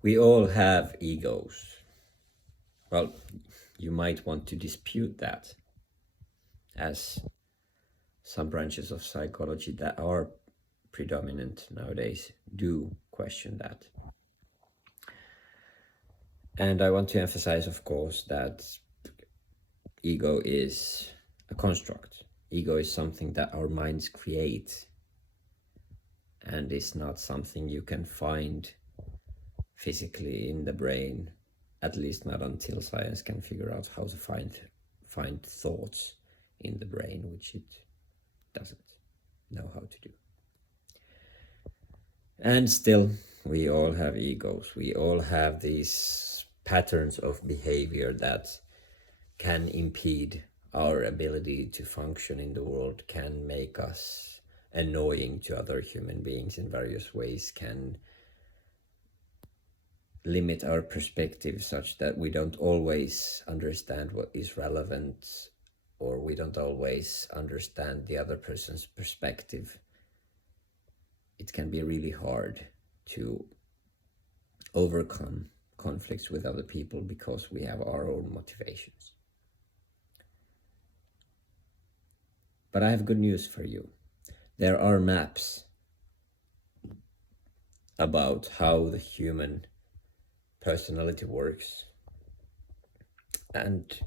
We all have egos. Well, you might want to dispute that, as some branches of psychology that are predominant nowadays do question that. And I want to emphasize, of course, that ego is a construct. Ego is something that our minds create and is not something you can find physically in the brain, at least not until science can figure out how to find thoughts in the brain, which it doesn't know how to do. And still, we all have egos. We all have these patterns of behavior that can impede our ability to function in the world, can make us annoying to other human beings in various ways, can limit our perspective such that we don't always understand what is relevant, or we don't always understand the other person's perspective. It can be really hard to overcome conflicts with other people because we have our own motivations. But I have good news for you. There are maps about how the human personality works, and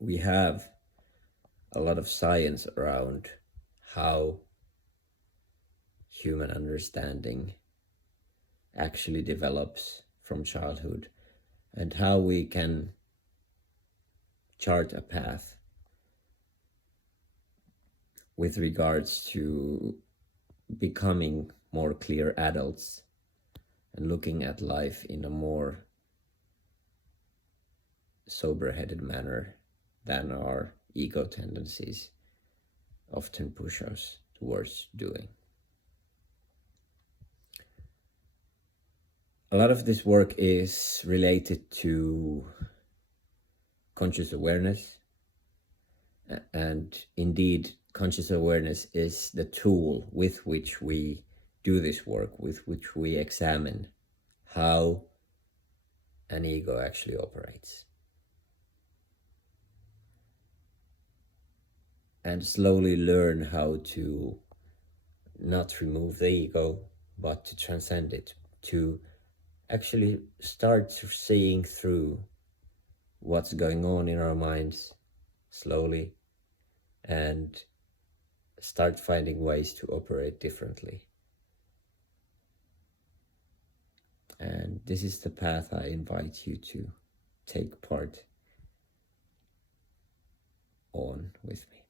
we have a lot of science around how human understanding actually develops from childhood and how we can chart a path with regards to becoming more clear adults and looking at life in a more sober-headed manner than our ego tendencies often push us towards doing. A lot of this work is related to conscious awareness, and indeed conscious awareness is the tool with which we do this work, with which we examine how an ego actually operates. And slowly learn how to not remove the ego, but to transcend it, to actually start seeing through what's going on in our minds slowly and start finding ways to operate differently. And this is the path I invite you to take part on with me.